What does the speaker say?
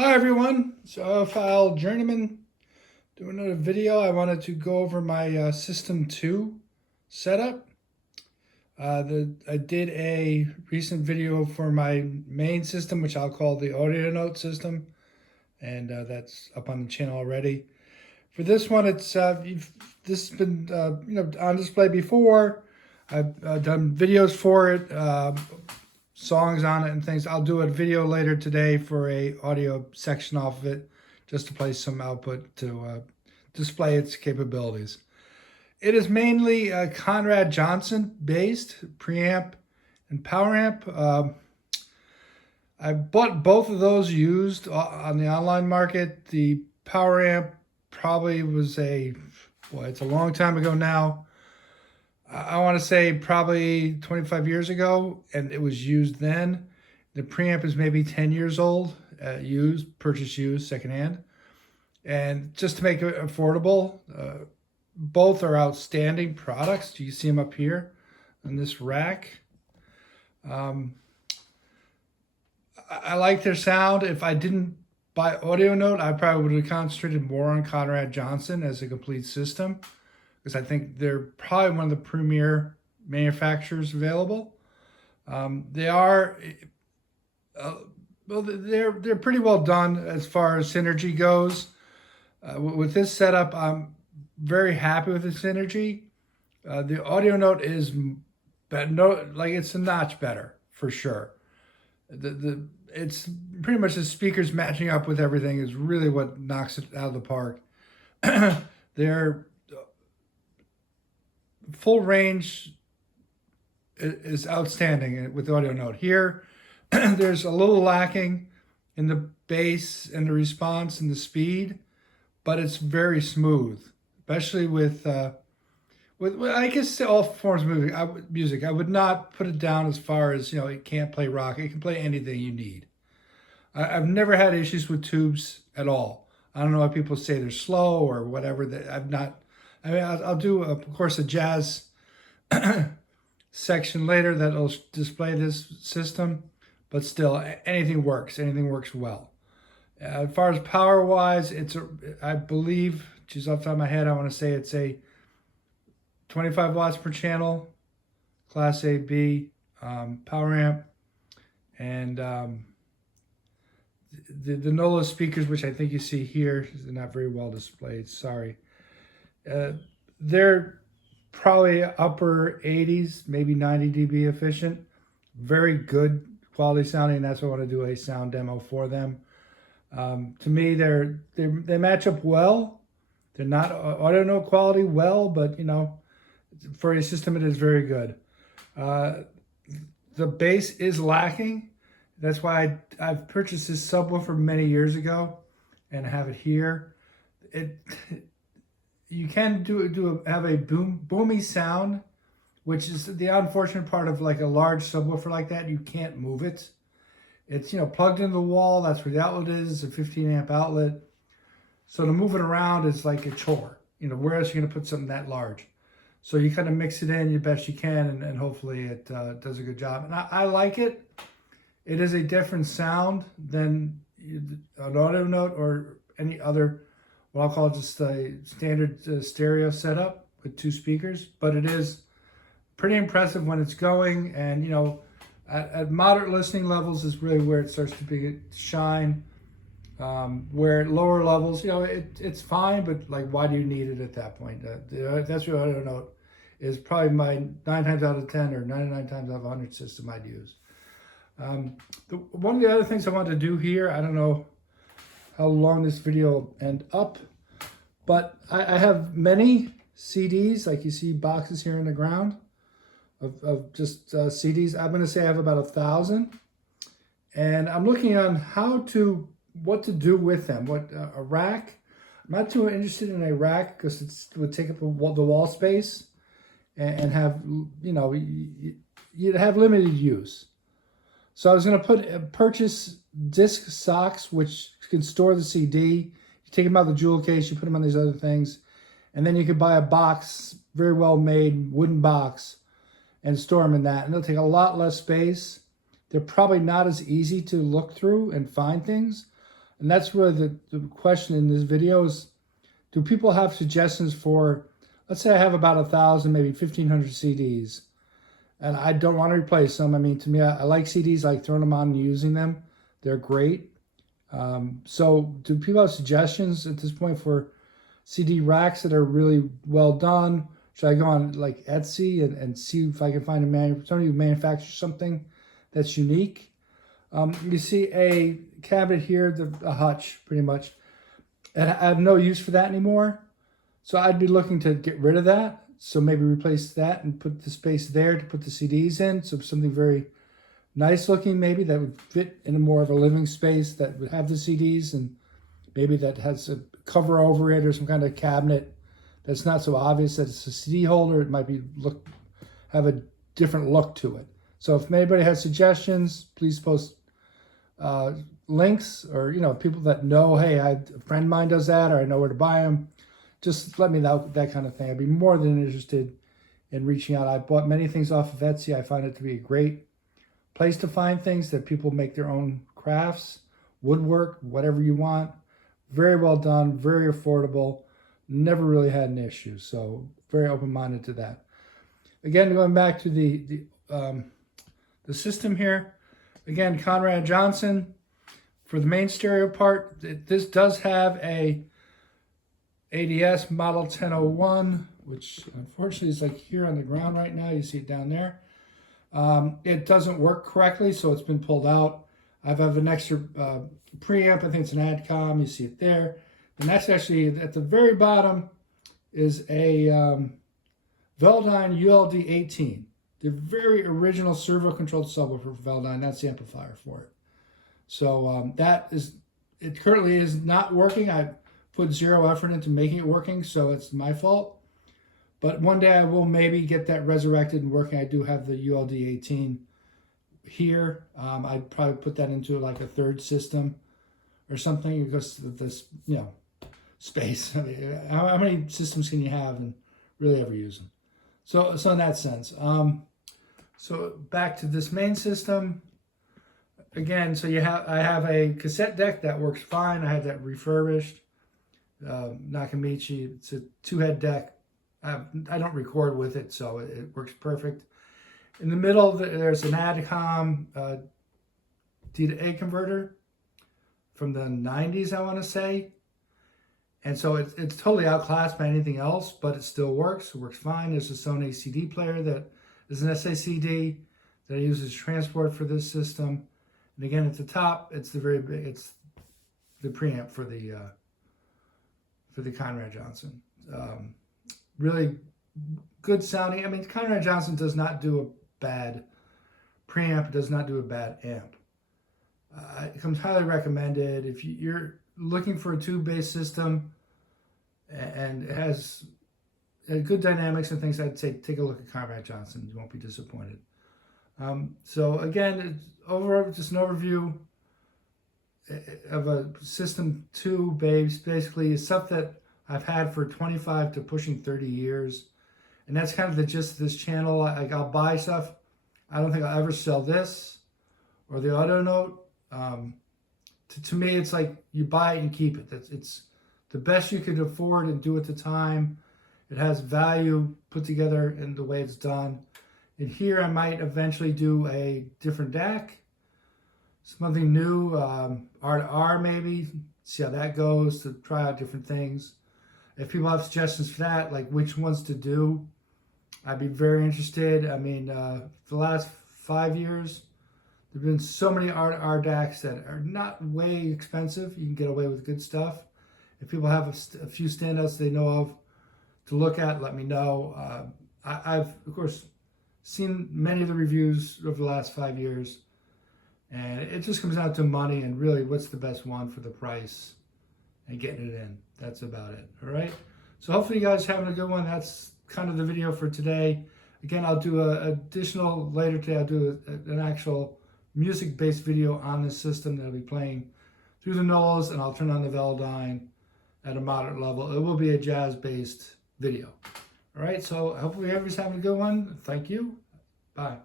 Hi everyone, it's Audiophile Journeyman doing another video. I wanted to go over my System 2 setup. I did a recent video for my main system, which I'll call the Audionote system, and that's up on the channel already. For this one, this has been on display before. I've done videos for it. Songs on it and things. I'll do a video later today for a audio section off of it, just to play some output to display its capabilities. It is mainly Conrad Johnson based preamp and power amp. I bought both of those used on the online market. The power amp probably was it's a long time ago now. I want to say probably 25 years ago, and it was used then. The preamp is maybe 10 years old, purchased used, secondhand. And just to make it affordable, both are outstanding products. Do you see them up here on this rack? I like their sound. If I didn't buy Audionote, I probably would have concentrated more on Conrad Johnson as a complete system, because I think they're probably one of the premier manufacturers available. They're pretty well done as far as synergy goes. With this setup, I'm very happy with the synergy. The Audionote is it's a notch better for sure. It's pretty much the speakers matching up with everything is really what knocks it out of the park. They're full range is outstanding with Audionote. Here, there's a little lacking in the bass and the response and the speed, but it's very smooth, especially with I guess all forms of music. I would not put it down as far as, it can't play rock. It can play anything you need. I've never had issues with tubes at all. I don't know why people say they're slow or whatever. I've not. I mean, I'll do, of course, a jazz section later that'll display this system, but still, anything works. Anything works well. As far as power-wise, I believe, just off the top of my head, I want to say it's a 25 watts per channel, Class A, B, power amp, and the Nola speakers, which I think you see here, is not very well displayed. Sorry. They're probably upper 80s, maybe 90 dB efficient. Very good quality sounding. That's why I want to do a sound demo for them. To me, they match up well. They're not Audionote quality well, but for a system, it is very good. The bass is lacking. That's why I've purchased this subwoofer many years ago and have it here. You can have a boomy sound, which is the unfortunate part of like a large subwoofer like that. You can't move it. It's plugged into the wall. That's where the outlet is. It's a 15 amp outlet. So to move it around is like a chore. Where else are you going to put something that large? So you kind of mix it in the best you can, and hopefully it does a good job. And I like it. It is a different sound than an Audionote or any other, what I'll call just a standard stereo setup with two speakers, but it is pretty impressive when it's going. And at moderate listening levels is really where it starts to shine. Where at lower levels, it's fine, but like, why do you need it at that point? That's what I don't know. Is probably my 9 times out of 10 or 99 times out of 100 system I'd use. One of the other things I want to do here, I don't know how long this video will end up, but I have many CDs, like you see boxes here on the ground of just CDs. I'm going to say I have about 1,000, and I'm looking on what to do with them. A rack. I'm not too interested in a rack because it would take up the wall space and have, you'd have limited use. So I was going to purchase disc socks, which can store the CD. You take them out of the jewel case, you put them on these other things, and then you could buy a box, very well made wooden box, and store them in that. And they'll take a lot less space. They're probably not as easy to look through and find things. And that's really the question in this video is, do people have suggestions for, let's say I have about 1,000, maybe 1,500 CDs, and I don't want to replace them. I mean, to me, I like CDs, I like throwing them on and using them. They're great. So do people have suggestions at this point for CD racks that are really well done? Should I go on like Etsy and see if I can find somebody who manufactures something that's unique? You see a cabinet here, a hutch pretty much, and I have no use for that anymore. So I'd be looking to get rid of that. So maybe replace that and put the space there to put the CDs in. So something very nice looking, maybe that would fit in a more of a living space that would have the CDs, and maybe that has a cover over it or some kind of cabinet that's not so obvious that it's a CD holder. It might be have a different look to it. So if anybody has suggestions, please post links, or people that know, hey, a friend of mine does that, or I know where to buy them. Just let me know, that kind of thing. I'd be more than interested in reaching out. I bought many things off of Etsy. I find it to be a great place to find things that people make their own crafts, woodwork, whatever you want. Very well done, very affordable. Never really had an issue. So very open-minded to that. Again, going back to the system here. Again, Conrad Johnson. For the main stereo part, this does have a ADS model 1001, which unfortunately is like here on the ground right now. You see it down there. It doesn't work correctly, so it's been pulled out. I have an extra preamp. I think it's an ADCOM. You see it there. And that's actually at the very bottom is a Velodyne ULD 18. The very original servo-controlled subwoofer for Velodyne. That's the amplifier for it. So it currently is not working. I put zero effort into making it working, so it's my fault. But one day I will maybe get that resurrected and working. I do have the ULD 18 here. I'd probably put that into like a third system or something, because of this, space. I mean, how many systems can you have and really ever use them? So in that sense. So back to this main system. Again, so I have a cassette deck that works fine. I had that refurbished. Nakamichi. It's a 2-head deck. I don't record with it, so it works perfect. In the middle, there's an ADCOM D to A converter from the 90s, I want to say. And so it's totally outclassed by anything else, but it still works. It works fine. There's a Sony CD player that is an SACD that I use as transport for this system. And again, at the top, it's the preamp for the Conrad Johnson. Really good sounding. I mean, Conrad Johnson does not do a bad preamp, does not do a bad amp. It comes highly recommended. If you're looking for a tube-based system and it has good dynamics and things, I'd say take a look at Conrad Johnson. You won't be disappointed. So again, just an overview of a System 2 basically is stuff that I've had for 25 to pushing 30 years. And that's kind of the gist of this channel. I'll buy stuff. I don't think I'll ever sell this or the Audio Note. To me, it's like you buy it and keep it. It's the best you could afford and do at the time. It has value put together in the way it's done. And here I might eventually do a different DAC. Something new, R2R maybe. See how that goes, to try out different things. If people have suggestions for that, like which ones to do, I'd be very interested. I mean, for the last 5 years, there have been so many R2R DACs that are not way expensive. You can get away with good stuff. If people have a few standouts they know of to look at, let me know. I've, of course, seen many of the reviews over the last 5 years, and it just comes down to money and really what's the best one for the price and getting it in. That's about it. All right. So hopefully you guys are having a good one. That's kind of the video for today. Again, I'll do later today. I'll do an actual music-based video on this system that I'll be playing through the Nolas, and I'll turn on the Velodyne at a moderate level. It will be a jazz-based video. All right. So hopefully everybody's having a good one. Thank you. Bye.